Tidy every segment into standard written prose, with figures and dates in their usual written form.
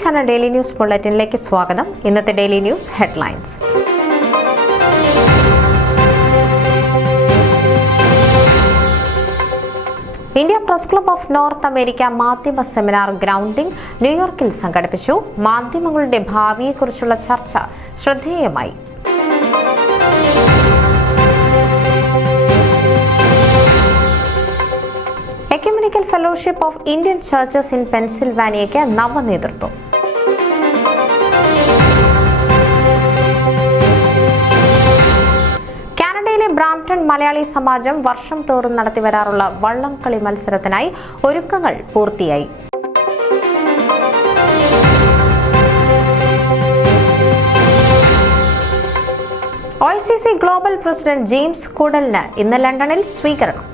Channel daily news ബുള്ളറ്റിനിലേക്ക് സ്വാഗതം. ഇന്നത്തെ daily news headlines. India press club of North America മാധ്യമ സെമിനാർ ഗ്രൗണ്ടിംഗ് ന്യൂയോർക്കിൽ സംഘടിപ്പിച്ചു. മാധ്യമങ്ങളുടെ ഭാവിയെക്കുറിച്ചുള്ള ചർച്ച ശ്രദ്ധേയമായി. Ecumenical fellowship of Indian churches in പെൻസിൽവാനിയയ്ക്ക് നവനേതൃത്വം. കാനഡയിലെ ബ്രാംപ്ടൺ മലയാളി സമാജം വർഷം തോറും നടത്തിവരാറുള്ള വള്ളംകളി മത്സരത്തിനായി ഒരുക്കങ്ങൾ പൂർത്തിയായി. OICC ഗ്ലോബൽ പ്രസിഡന്റ് ജെയിംസ് കൂഡലിന് ഇന്ന് ലണ്ടനിൽ സ്വീകരണം.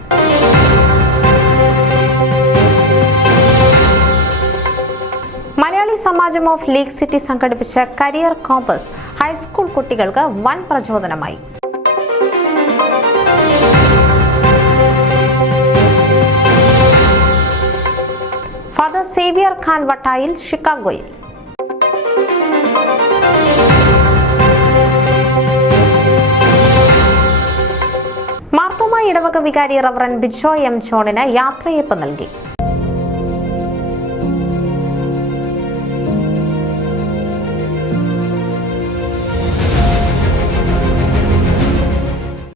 Malayali Samajam of League City സംഘടിപ്പിച്ച കരിയർ കോമ്പസ് ഹൈസ്കൂൾ കുട്ടികൾക്ക് വൻ പ്രചോദനമായി. ഫാദർ സേവിയർ ഖാൻ വട്ടായിൽ ഷിക്കാഗോയിൽ. മാർത്തോമ ഇടവക വികാരി റവറൻ ബിജോയ് എം ജോണിന് യാത്രയയപ്പ് നൽകി.